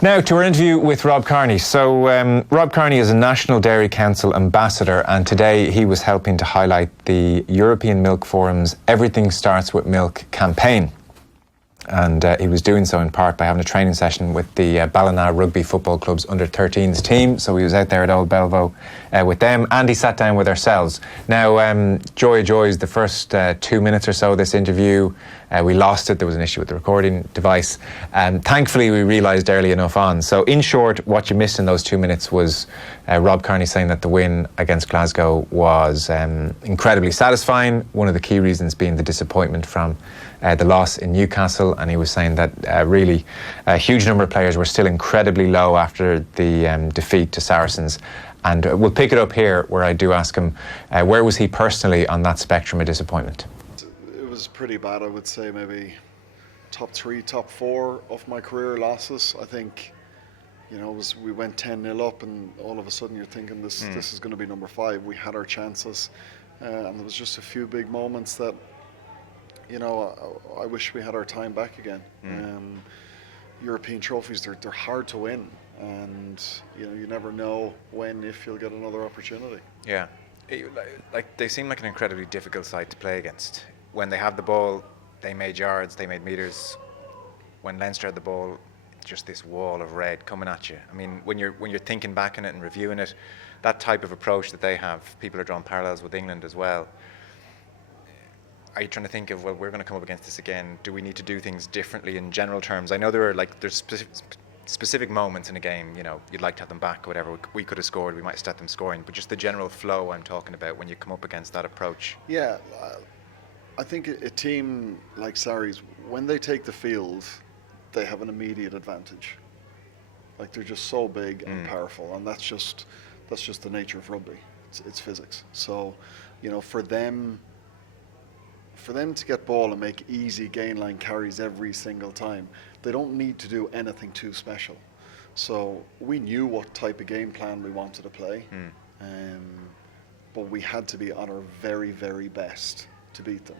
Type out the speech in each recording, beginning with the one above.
Now to our interview with Rob Kearney. So Rob Kearney is a National Dairy Council ambassador, and today he was helping to highlight the European Milk Forum's Everything Starts With Milk campaign. And he was doing so in part by having a training session with the Ballina Rugby Football Club's under-13s team. So he was out there at Old Bevedere with them, and he sat down with ourselves. Now, joy of joys, the first 2 minutes or so of this interview, we lost it. There was an issue with the recording device. Thankfully, we realised early enough on. So in short, what you missed in those 2 minutes was Rob Kearney saying that the win against Glasgow was incredibly satisfying. One of the key reasons being the disappointment from the loss in Newcastle, and he was saying that really a huge number of players were still incredibly low after the defeat to Saracens. And we'll pick it up here where I do ask him, where was he personally on that spectrum of disappointment? It was pretty bad, I would say maybe top 3, top 4 of my career losses. I think, we went 10-0 up and all of a sudden you're thinking this is going to be number 5. We had our chances and there was just a few big moments that I wish we had our time back again. European trophies, they're hard to win, and you never know if you'll get another opportunity. Yeah, like they seem like an incredibly difficult side to play against. When they had the ball, they made yards, they made meters. When Leinster had the ball, just this wall of red coming at you. I mean, when you're thinking back on it and reviewing it, that type of approach that they have, people are drawing parallels with England as well. Are you trying to think of, well, we're going to come up against this again, do we need to do things differently in general terms? I know there's specific moments in a game, you'd like to have them back or whatever, we could have scored, we might have stopped them scoring, but just the general flow I'm talking about when you come up against that approach. Yeah, I think a team like Sarries, when they take the field, they have an immediate advantage. Like, they're just so big and powerful, and that's just the nature of rugby. It's physics. So, for them to get ball and make easy gain line carries every single time, they don't need to do anything too special. So we knew what type of game plan we wanted to play, but we had to be on our very, very best to beat them.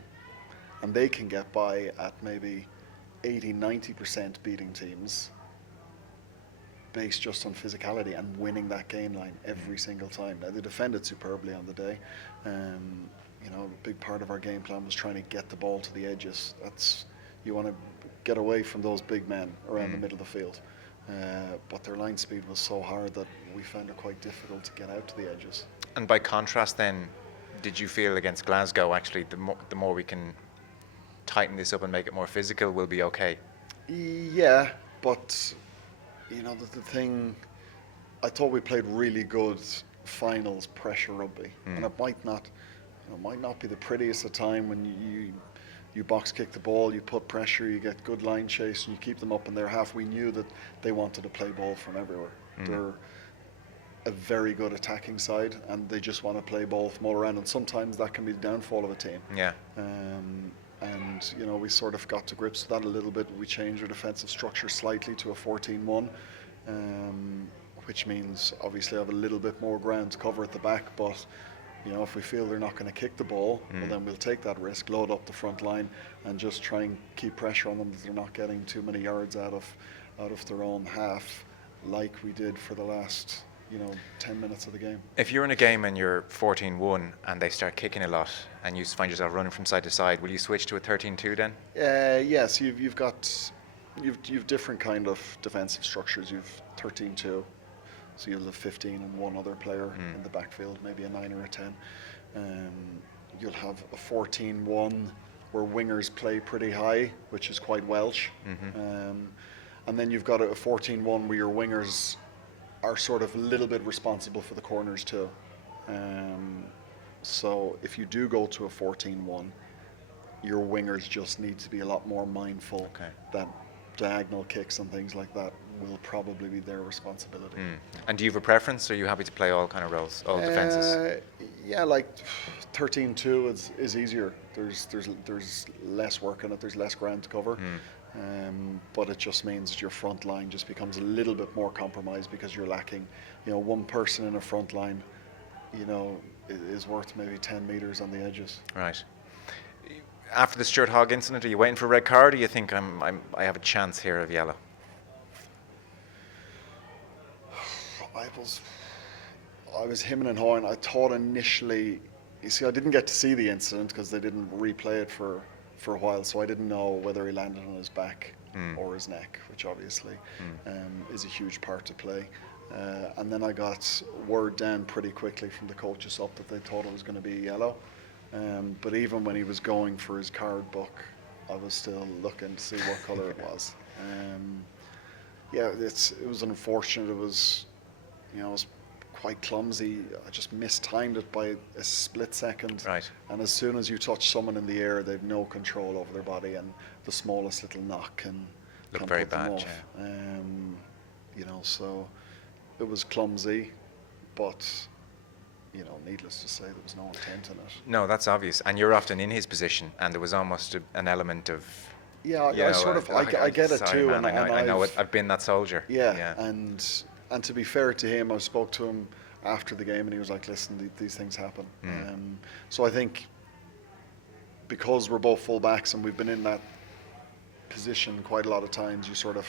And they can get by at maybe 80-90% beating teams based just on physicality and winning that gain line every single time. Now, they defended superbly on the day. A big part of our game plan was trying to get the ball to the edges. You want to get away from those big men around the middle of the field. But their line speed was so hard that we found it quite difficult to get out to the edges. And by contrast then, did you feel against Glasgow, actually, the more we can tighten this up and make it more physical, we'll be okay? Yeah, but, the thing, I thought we played really good finals pressure rugby. And it might not be the prettiest of time when you box kick the ball, you put pressure, you get good line chase, and you keep them up in their half. We knew that they wanted to play ball from everywhere. They're a very good attacking side, and they just want to play ball from all around, and sometimes that can be the downfall of a team. Yeah. And we sort of got to grips with that a little bit. We changed our defensive structure slightly to a 14-1, which means obviously I have a little bit more ground to cover at the back, but if we feel they're not going to kick the ball, well, then we'll take that risk, load up the front line, and just try and keep pressure on them that they're not getting too many yards out of their own half, like we did for the last 10 minutes of the game. If you're in a game and you're 14-1 and they start kicking a lot and you find yourself running from side to side, will you switch to a 13-2 then? Yes, you've different kind of defensive structures. You've 13-2. So you'll have 15 and one other player in the backfield, maybe a 9 or a 10. You'll have a 14-1 where wingers play pretty high, which is quite Welsh. And then you've got a 14-1 where your wingers are sort of a little bit responsible for the corners too. So if you do go to a 14-1, your wingers just need to be a lot more mindful that diagonal kicks and things like that will probably be their responsibility. And do you have a preference, or are you happy to play all kind of roles, all defences? Yeah, like 13-2 is easier. There's less work in it, there's less ground to cover. But it just means that your front line just becomes a little bit more compromised because you're lacking, one person in a front line, is worth maybe 10 metres on the edges. Right. After the Stuart Hogg incident, are you waiting for a red card, or do you think I have a chance here of yellow? I was hemming and hawing. I thought initially, you see, I didn't get to see the incident because they didn't replay it for a while, so I didn't know whether he landed on his back or his neck, which obviously is a huge part to play. And then I got word down pretty quickly from the coaches up that they thought it was going to be yellow. But even when he was going for his card book, I was still looking to see what colour it was. It was unfortunate. It was quite clumsy. I just mistimed it by a split second. Right. And as soon as you touch someone in the air, they've no control over their body, and the smallest little knock can very put them bad. off. So it was clumsy, but needless to say, there was no intent in it. No, that's obvious. And you're often in his position, and there was almost an element of. Yeah, I get it sorry, too. Man, and I know it. I've been that soldier. Yeah. And to be fair to him, I spoke to him after the game, and he was like, "Listen, these things happen." So I think because we're both full-backs and we've been in that position quite a lot of times, you sort of,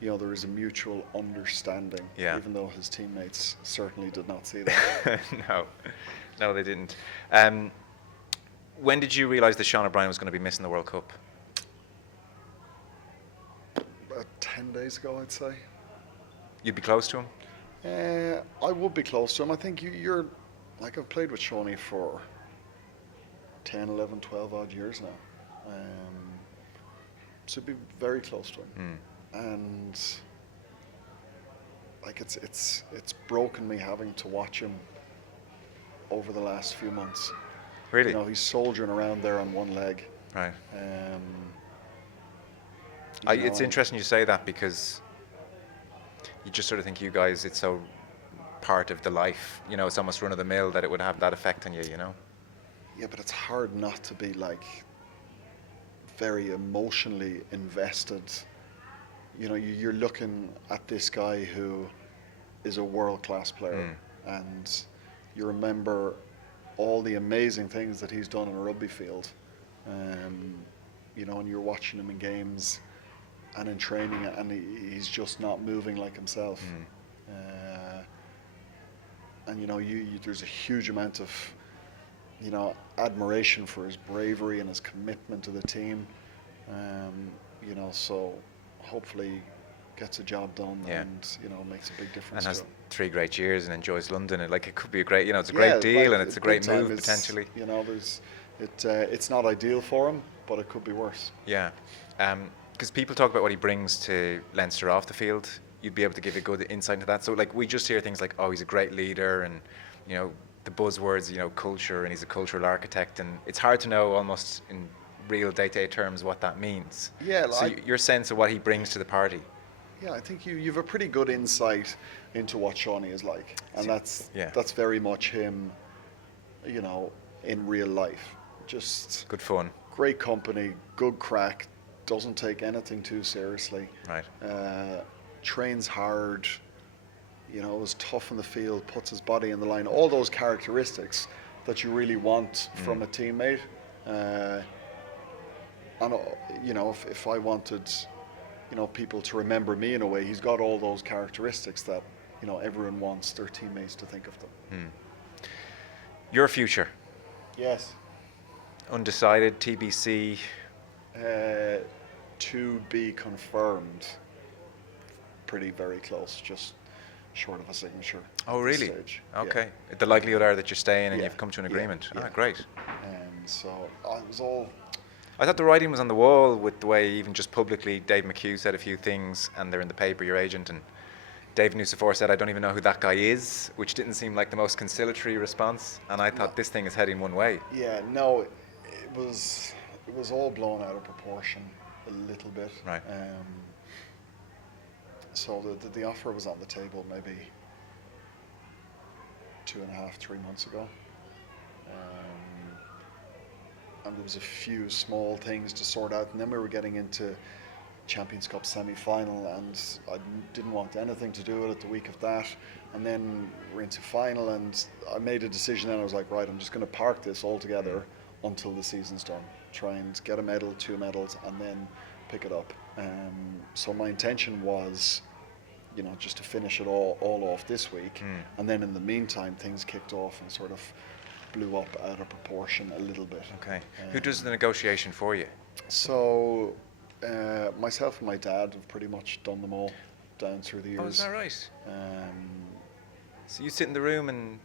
there is a mutual understanding. Yeah. Even though his teammates certainly did not see that. No, they didn't. When did you realise that Shawn O'Brien was going to be missing the World Cup? About 10 days ago, I'd say. You'd be close to him? I would be close to him. I think you're like, I've played with Shawnee for 10, 11, 12 odd years now. So I'd be very close to him. And like it's broken me having to watch him over the last few months. Really? He's soldiering around there on one leg. Right. You know, It's interesting you say that, because you just sort of think you guys, it's so part of the life, it's almost run of the mill that it would have that effect on you, Yeah, but it's hard not to be like very emotionally invested. You're looking at this guy who is a world-class player, and you remember all the amazing things that he's done on a rugby field, and you're watching him in games and in training, and he's just not moving like himself. And there's a huge amount of admiration for his bravery and his commitment to the team. So hopefully gets a job done and makes a big difference. And has to him. 3 great years and enjoys London, and it could be a great, it's a great deal, and it's a great move potentially. It's not ideal for him, but it could be worse. Yeah, because people talk about what he brings to Leinster off the field. You'd be able to give a good insight into that. So we just hear things like, oh, he's a great leader, and the buzzwords, culture, and he's a cultural architect, and it's hard to know almost in real day-to-day terms what that means. Yeah. So your sense of what he brings to the party. Yeah, I think you've a pretty good insight into what Shawnee is like, and that's very much him, in real life. Just good fun, great company, good crack, doesn't take anything too seriously. Right. Trains hard, is tough in the field, puts his body in the line. All those characteristics that you really want from a teammate. And if I wanted, people to remember me in a way, he's got all those characteristics that everyone wants their teammates to think of them. Your future? Yes. Undecided, TBC? To be confirmed. Pretty very close, just short of a signature. Oh, really? Stage. Okay. Yeah. The likelihood are that you're staying and you've come to an agreement. Yeah. Great. So it was all. I thought the writing was on the wall with the way, even just publicly, Dave McHugh said a few things, and they're in the paper, your agent, and Dave Nucifore said, I don't even know who that guy is, which didn't seem like the most conciliatory response, and I thought this thing is heading one way. Yeah, no, it was all blown out of proportion a little bit. Right. So the offer was on the table maybe 2.5, 3 months ago. And there was a few small things to sort out, and then we were getting into Champions Cup semi-final, and I didn't want anything to do with it the week of that. And then we're into final, and I made a decision, and I was like, right, I'm just going to park this altogether until the season's done. Try and get a medal, 2 medals, and then pick it up. So my intention was just to finish it all off this week. And then in the meantime, things kicked off and sort of blew up out of proportion a little bit. Okay. Who does the negotiation for you? So myself and my dad have pretty much done them all down through the years. Oh, is that right? Um, So you sit in the room and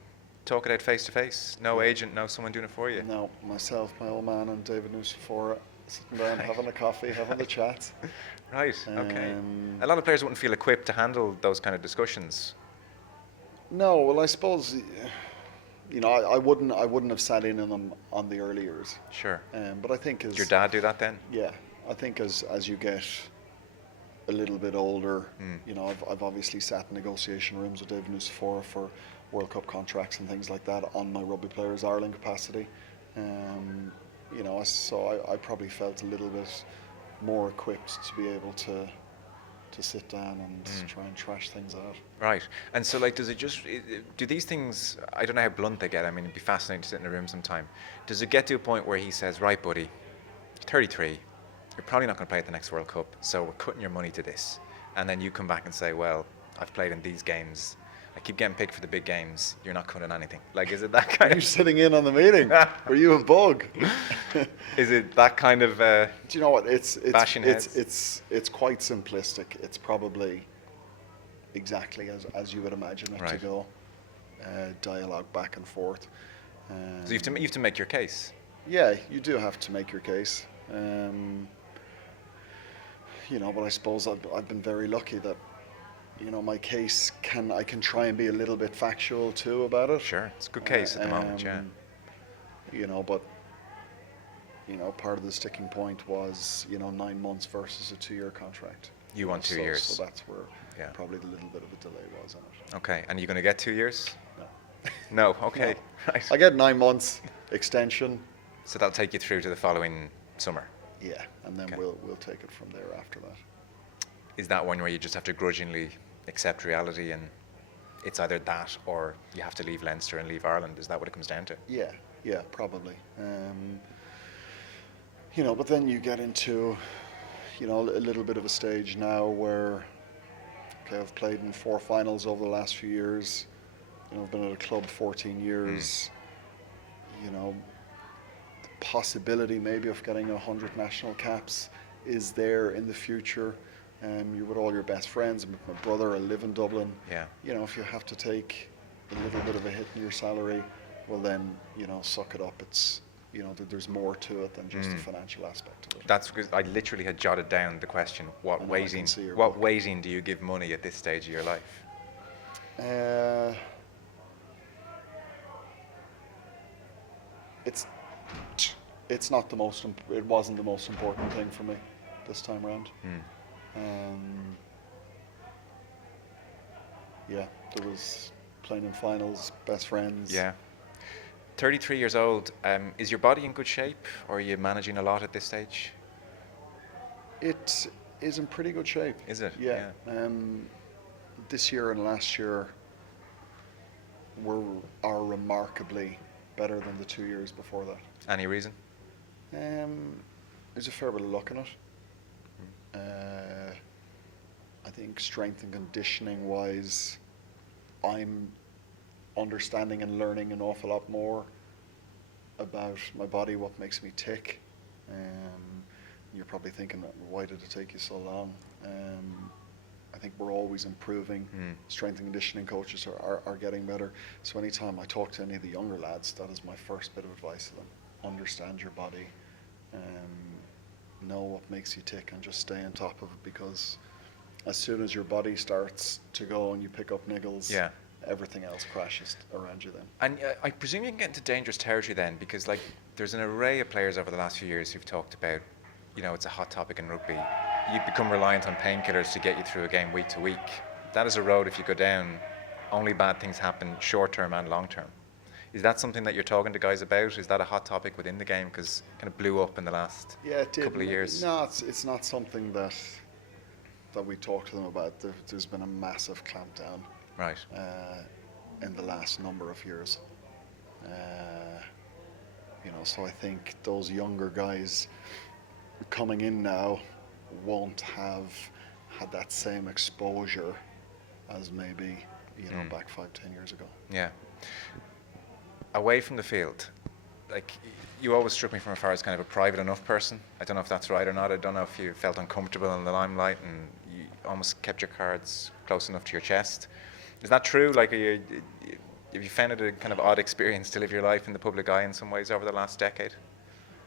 talk it out face to face? No agent, no someone doing it for you? No, myself, my old man, and David Nusifora sitting down, having a coffee, having the chat. Right, okay. Um, A lot of players wouldn't feel equipped to handle those kind of discussions. No, well, I suppose, I wouldn't have sat in on them on the early years. Sure. But I think as Did your dad do that then? Yeah, I think as you get a little bit older, I've obviously sat in negotiation rooms with David Nusifora for World Cup contracts and things like that on my Rugby Players Ireland capacity. So I probably felt a little bit more equipped to be able to sit down and try and trash things out. Right. And so, does it just, do these things, I don't know how blunt they get, I mean, it'd be fascinating to sit in a room sometime. Does it get to a point where he says, right, buddy, you're 33, you're probably not going to play at the next World Cup, so we're cutting your money to this. And then you come back and say, well, I've played in these games, I keep getting picked for the big games, you're not cutting anything. Is it that kind You're of... sitting in on the meeting. Were you and Bug? Is it that kind of... Do you know what? It's bashing heads? It's quite simplistic. It's probably exactly as you would imagine it to Right. go. Dialogue back and forth. So you have to make your case. Yeah, you do have to make your case. But I suppose I've been very lucky that my case I can try and be a little bit factual too about it. Sure, it's a good case at the moment, yeah. But part of the sticking point was 9 months versus a 2-year contract. You want 2 years. So that's where Yeah. probably the little bit of a delay was on it. Okay, and you're going to get 2 years? No. No, okay. No. Right. I get 9 months extension. So that'll take you through to the following summer. Yeah, and then Okay. we'll take it from there after that. Is that one where you just have to grudgingly accept reality and it's either that or you have to leave Leinster and leave Ireland? Is that what it comes down to? Yeah, probably. But then you get into, a little bit of a stage now where, I've played in 4 finals over the last few years. I've been at a club 14 years. The possibility maybe of getting 100 national caps is there in the future. You're with all your best friends. I'm with my brother. I live in Dublin. Yeah. If you have to take a little bit of a hit in your salary, well then, suck it up. It's, there's more to it than just the financial aspect of it. That's because I literally had jotted down the question, what I can see your book. weighting do you give money at this stage of your life? It's not the most. It wasn't the most important thing for me this time around. There was playing in finals, best friends. Yeah. 33 years old, is your body in good shape or are you managing a lot at this stage? It is in pretty good shape. Is it? Yeah. This year and last year are remarkably better than the 2 years before that. Any reason? There's a fair bit of luck in it. I think strength and conditioning wise, I'm understanding and learning an awful lot more about my body, what makes me tick. You're probably thinking, why did it take you so long? I think we're always improving. Strength and conditioning coaches are getting better. So anytime I talk to any of the younger lads, that is my first bit of advice to them. Understand your body, know what makes you tick, and just stay on top of it, because as soon as your body starts to go and you pick up niggles, everything else crashes around you then. And I presume you can get into dangerous territory then, because there's an array of players over the last few years who've talked about, it's a hot topic in rugby. You become reliant on painkillers to get you through a game week to week. That is a road, if you go down, only bad things happen short term and long term. Is that something that you're talking to guys about? Is that a hot topic within the game? Because it kind of blew up in the last couple of years. No, it's not something that we talk to them about. There's been a massive clampdown Right. In the last number of years. So I think those younger guys coming in now won't have had that same exposure as maybe, back 5-10 years ago. Yeah. Away from the field, like, you always struck me from afar as kind of a private enough person. I don't know if that's right or not. I don't know if you felt uncomfortable in the limelight and you almost kept your cards close enough to your chest. Is that true? Like, have you found it a kind of odd experience to live your life in the public eye in some ways over the last decade?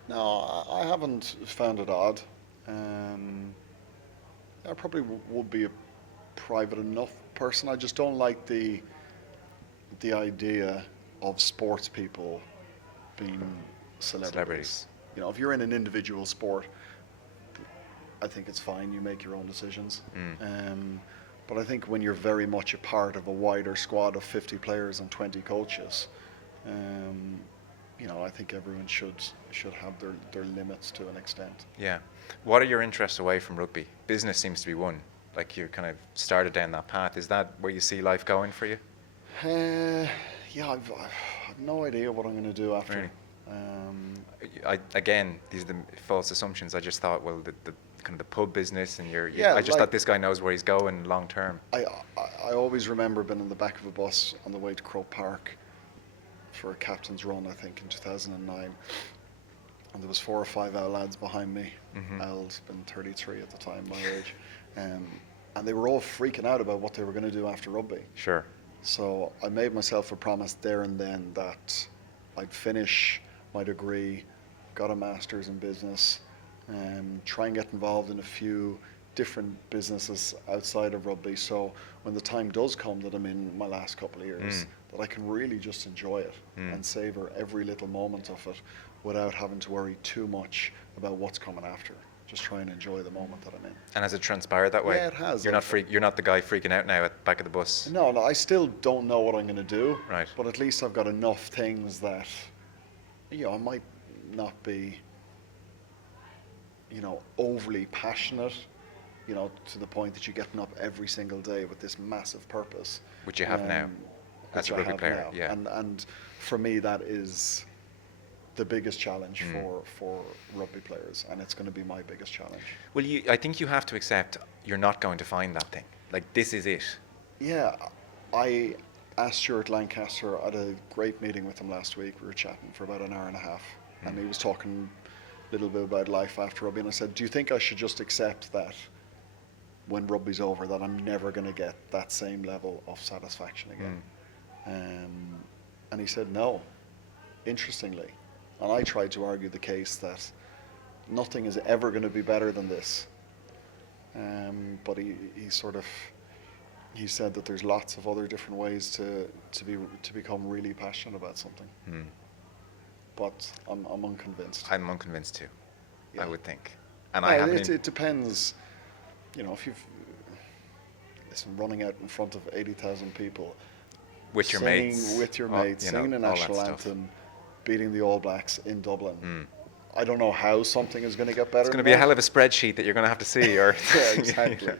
No, I haven't found it odd. I probably would be a private enough person. I just don't like the idea of sports people being celebrities. If you're in an individual sport, I think it's fine. You make your own decisions. But I think when you're very much a part of a wider squad of 50 players and 20 coaches, I think everyone should have their limits to an extent. Yeah. What are your interests away from rugby? Business seems to be one. Like, you kind of started down that path. Is that where you see life going for you? Yeah, I've no idea what I'm going to do after. Really? Again, these are the false assumptions. I just thought, well, the kind of the pub business, and Yeah, I just thought this guy knows where he's going long term. I always remember being in the back of a bus on the way to Croke Park for a captain's run, I think, in 2009. And there was 4 or 5 lads behind me. Al's been 33 at the time, my age. And they were all freaking out about what they were going to do after rugby. Sure. So I made myself a promise there and then that I'd finish my degree, got a master's in business, try and get involved in a few different businesses outside of rugby. So when the time does come that I'm in my last couple of years, that I can really just enjoy it and savor every little moment of it without having to worry too much about what's coming after. Just try and enjoy the moment that I'm in. And has it transpired that way? Yeah, it has. You're not the guy freaking out now at the back of the bus. No, I still don't know what I'm going to do. Right. But at least I've got enough things that, I might not be, overly passionate, to the point that you're getting up every single day with this massive purpose. Which you have now, as a rugby player. Now. Yeah. And for me, that is the biggest challenge for rugby players, and it's going to be my biggest challenge. Well, I think you have to accept you're not going to find that thing. Like, this is it. Yeah, I asked Stuart Lancaster. I had a great meeting with him last week. We were chatting for about an hour and a half, and he was talking a little bit about life after rugby, and I said, do you think I should just accept that when rugby's over, that I'm never going to get that same level of satisfaction again? And he said no, interestingly. And I tried to argue the case that nothing is ever going to be better than this. But he said that there's lots of other different ways to become really passionate about something. But I'm unconvinced. I'm unconvinced too. Yeah. I would think. And I haven't. It depends. If you've running out in front of 80,000 people, with your singing mates, with your mates, singing the national anthem, beating the All Blacks in Dublin. I don't know how something is going to get better. It's going to be a hell of a spreadsheet that you're going to have to see. Or yeah, exactly.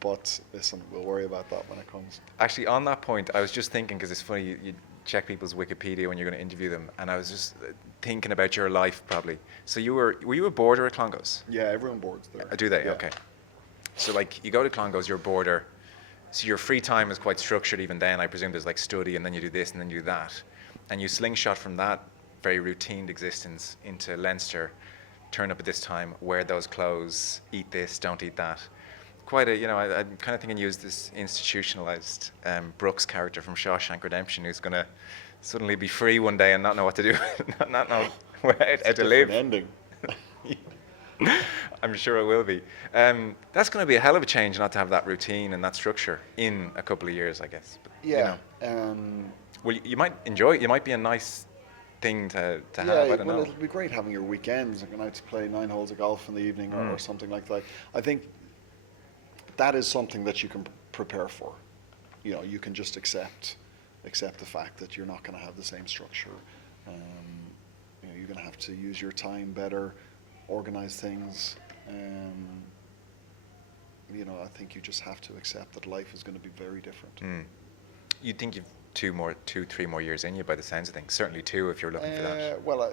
But listen, we'll worry about that when it comes. Actually, on that point, I was just thinking, because it's funny, you check people's Wikipedia when you're going to interview them, and I was just thinking about your life probably. So were you a boarder at Clongowes? Yeah, everyone boards there. Do they? Yeah. Okay. So like, you go to Clongowes, you're a boarder, so your free time is quite structured even then. I presume there's like study, and then you do this, and then you do that. And you slingshot from that very routine existence into Leinster, turn up at this time, wear those clothes, eat this, don't eat that. Quite a, I'm kind of thinking you as this institutionalized Brooks character from Shawshank Redemption, who's going to suddenly be free one day and not know what to do, not know how to live. Ending. I'm sure it will be. That's going to be a hell of a change not to have that routine and that structure in a couple of years, I guess. But, yeah. Well, you might enjoy it. It might be a nice thing to have. I don't know. It'll be great having your weekends and going out to play 9 holes of golf in the evening or something like that. I think that is something that you can prepare for. You can just accept the fact that you're not going to have the same structure. You're going to have to use your time better, organize things. I think you just have to accept that life is going to be very different. You think you've 3 more years in you by the sounds of things. Certainly 2 if you're looking for that. Well,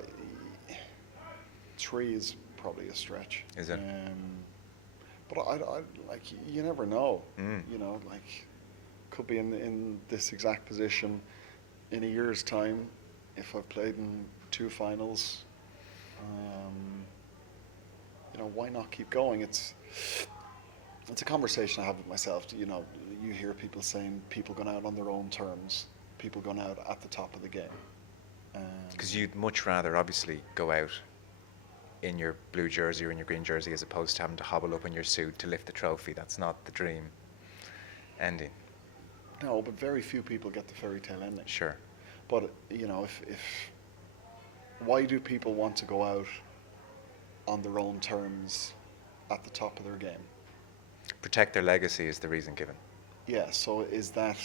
3 is probably a stretch. Is it? But I like, you never know. You know, like, could be in this exact position in a year's time if I've played in 2 finals. You know, why not keep going? It's a conversation I have with myself. You know, you hear people saying people going out on their own terms, people going out at the top of the game. Because you'd much rather obviously go out in your blue jersey or in your green jersey as opposed to having to hobble up in your suit to lift the trophy. That's not the dream ending. No, but very few people get the fairy tale ending. Sure. But, you know, if why do people want to go out on their own terms at the top of their game? Protect their legacy is the reason given. Yeah, so is that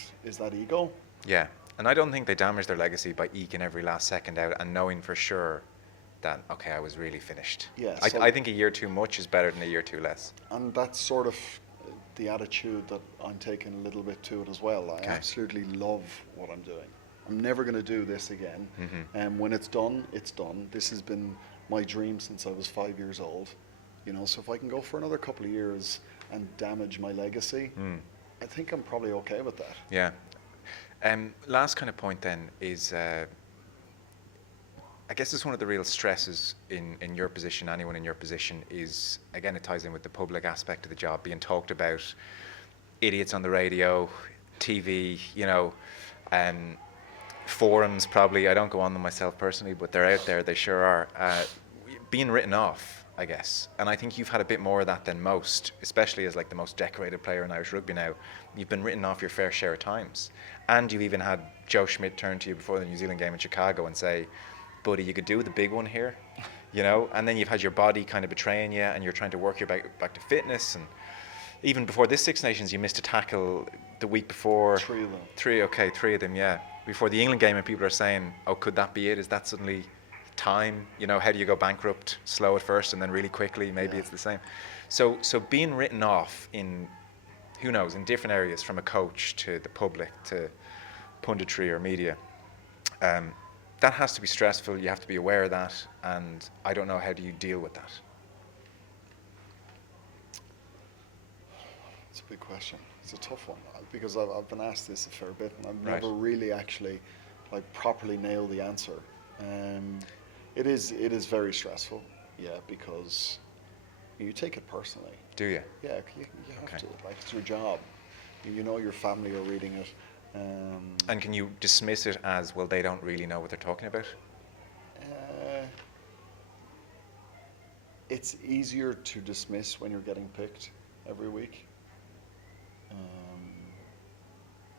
ego? Yeah, and I don't think they damage their legacy by eking every last second out and knowing for sure that, okay, I was really finished. Yeah, I think a year too much is better than a year too less. And that's sort of the attitude that I'm taking a little bit to it as well. I absolutely love what I'm doing. I'm never going to do this again. And when it's done, it's done. This has been my dream since I was 5 years old. You know, so if I can go for another couple of years and damage my legacy, I think I'm probably okay with that. Yeah. Last kind of point then is, I guess it's one of the real stresses in your position, anyone in your position, is, again, it ties in with the public aspect of the job, being talked about, idiots on the radio, TV, you know, forums probably. I don't go on them myself personally, but they're out there, they sure are. Being written off, I guess. And I think you've had a bit more of that than most, especially as like the most decorated player in Irish rugby now. You've been written off your fair share of times. And you've even had Joe Schmidt turn to you before the New Zealand game in Chicago and say, buddy, you could do the big one here, you know? And then you've had your body kind of betraying you and you're trying to work your back to fitness. And even before this Six Nations, you missed a tackle the week before. 3 of them. 3 of them, yeah. Before the England game, and people are saying, oh, could that be it? Is that suddenly time? You know, how do you go bankrupt? Slow at first and then really quickly? Maybe it's the same. So being written off in, who knows, in different areas, from a coach to the public to punditry or media, that has to be stressful. You have to be aware of that. And I don't know, how do you deal with that? It's a big question. It's a tough one because I've been asked this a fair bit and I've never really actually like properly nailed the answer. It is very stressful, yeah, because you take it personally. Do you? Yeah, you have to. Like, it's your job. You know your family are reading it. And can you dismiss it as, well, they don't really know what they're talking about? It's easier to dismiss when you're getting picked every week.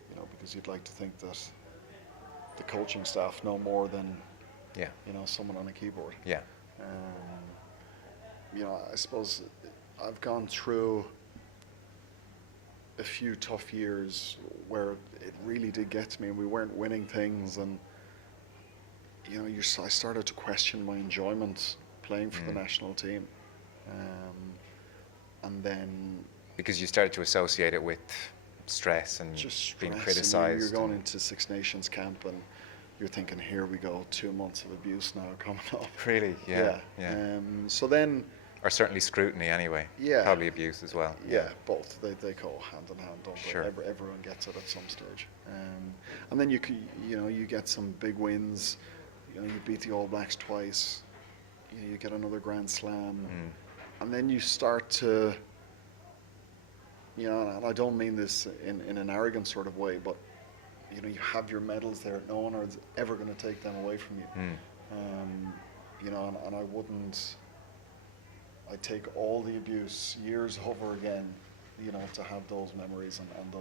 You know, because you'd like to think that the coaching staff know more than you know, someone on a keyboard. Yeah. You know, I suppose I've gone through a few tough years where it really did get to me and we weren't winning things, and you know, I started to question my enjoyment playing for the national team, and then because you started to associate it with stress and just being stress, criticised. and you're going into Six Nations camp and you're thinking, here we go, 2 months of abuse now coming up. Really? Yeah. So then, or certainly scrutiny anyway. Yeah. Probably abuse as well. Yeah, both. They go hand in hand, don't they? Sure. Everyone gets it at some stage. And then you get some big wins. You know, you beat the All Blacks twice. You get another Grand Slam, and then you start to, you know, and I don't mean this in an arrogant sort of way, but you know, you have your medals there. No one is ever going to take them away from you. You know, and I wouldn't. I'd take all the abuse years over again, you know, to have those memories and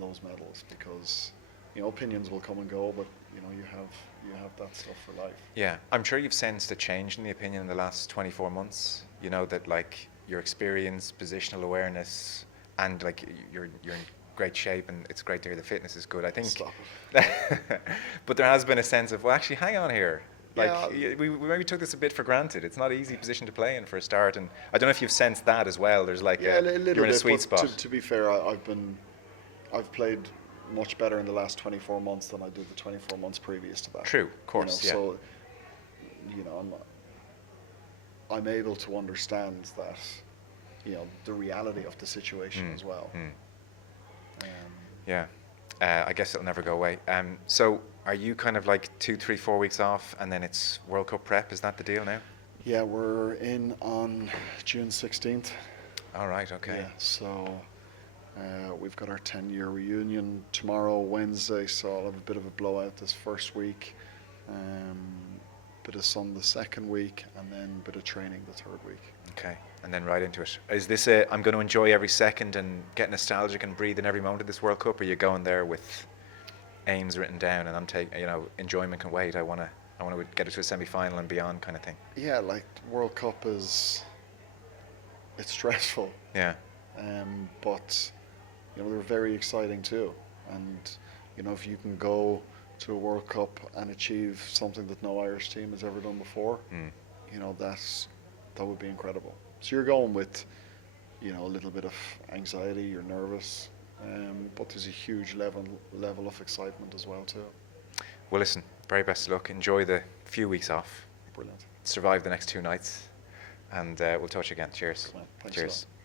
those medals, because you know, opinions will come and go, but you know, you have that stuff for life. Yeah, I'm sure you've sensed a change in the opinion in the last 24 months. You know, that like your experience, positional awareness, and like you're in great shape, and it's great to hear the fitness is good. I think. Stop it. But there has been a sense of, well, actually, hang on here. Like, Yeah. we maybe took this a bit for granted. It's not an easy position to play in for a start, and I don't know if you've sensed that as well. There's like Yeah, a little you're in a bit, sweet but spot. To be fair, I've played much better in the last 24 months than I did the 24 months previous to that. True, of course, you know, So, you know, I'm able to understand that the reality of the situation as well. Yeah, I guess it'll never go away. So are you kind of like 2, 3, 4 weeks off, and then it's World Cup prep? Is that the deal now? Yeah, we're in on June 16th. All right, okay. Yeah, so we've got our 10-year reunion tomorrow, Wednesday, so I'll have a bit of a blowout this first week, bit of sun the second week, and then a bit of training the third week. Okay, and then right into it. Is this I'm going to enjoy every second and get nostalgic and breathe in every moment of this World Cup, or are you going there with aims written down and I'm taking, enjoyment can wait, I want to get it to a semi-final and beyond kind of thing? Yeah, like World Cup it's stressful. Yeah. But they're very exciting too, and if you can go to a World Cup and achieve something that no Irish team has ever done before, that would be incredible. So you're going with a little bit of anxiety, you're nervous, but there's a huge level of excitement as well too. Well, listen, very best of luck. Enjoy the few weeks off. Brilliant. Survive the next 2 nights, and we'll talk to you again. Cheers. Thanks Cheers. a lot.